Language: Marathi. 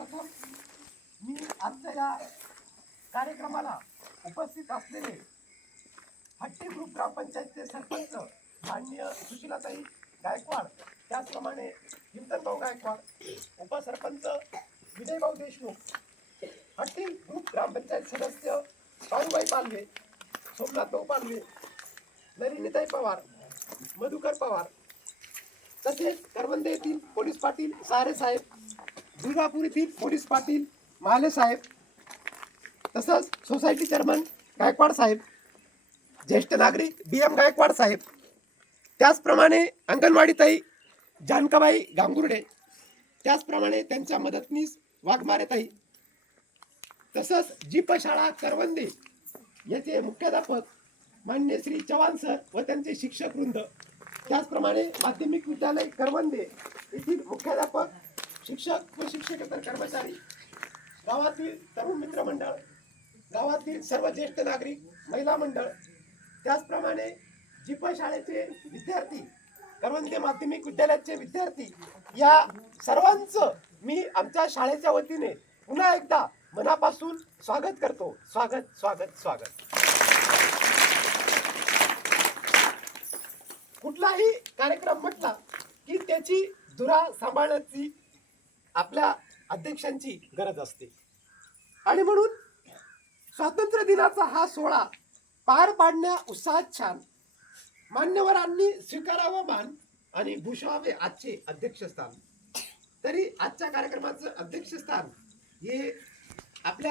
सर्वप्रथम मी आजच्या या कार्यक्रमाला उपस्थित असलेले हट्टी ग्रुप ग्रामपंचायतचे सरपंच माननीय सुशीलाताई गायकवाड, त्याचप्रमाणे कीर्तनभाऊ गायकवाड, उपसरपंच विजयभाऊ देशमुख, हट्टी ग्रुप ग्रामपंचायत सदस्य बाळूबाई पालवे, सोमनाथभाऊ पालवे, नलिनीताई पवार, मधुकर पवार, तसेच करवंदे येथील पोलीस पाटील सारे साहेब, दुर्गापूर येथील पोलीस पाटील महाले साहेब, तसंच सोसायटी चेअरमन गायकवाड साहेब, ज्येष्ठ नागरिक BM गायकवाड साहेब, त्याचप्रमाणे अंगणवाडीताई जानकाबाई गांगुर्डे, त्याचप्रमाणे त्यांच्या मदतनीस वाघमारेताई, तसंच जीप शाळा करवंदे याचे मुख्याध्यापक मान्य श्री चव्हाण सर व त्यांचे शिक्षक वृंद, त्याचप्रमाणे माध्यमिक विद्यालय करवंदे येथील मुख्याध्यापक, शिक्षक व शिक्षकेतर कर्मचारी, गावातील तरुण मित्र मंडळ, गावातील सर्व ज्येष्ठ नागरिक, महिला मंडळ, त्याचप्रमाणे जीप शाळेचे विद्यार्थी, करवंदे माध्यमिक विद्यालयाचे विद्यार्थी, या सर्वांचं मी आमच्या शाळेच्या वतीने पुन्हा एकदा मनापासून स्वागत करतो. स्वागत स्वागत स्वागत. कुठलाही कार्यक्रम म्हटला की त्याची धुरा सांभाळण्याची आपल्या अध्यक्षांची गरज असते आणि म्हणून स्वातंत्र्य दिनाचा हा सोहळा पार पाडण्या उत्साहात छान मान्यवरांनी स्वीकारावं मान आणि भूषवावे आजचे अध्यक्षस्थान. तरी आजच्या कार्यक्रमाचं अध्यक्षस्थान हे आपल्या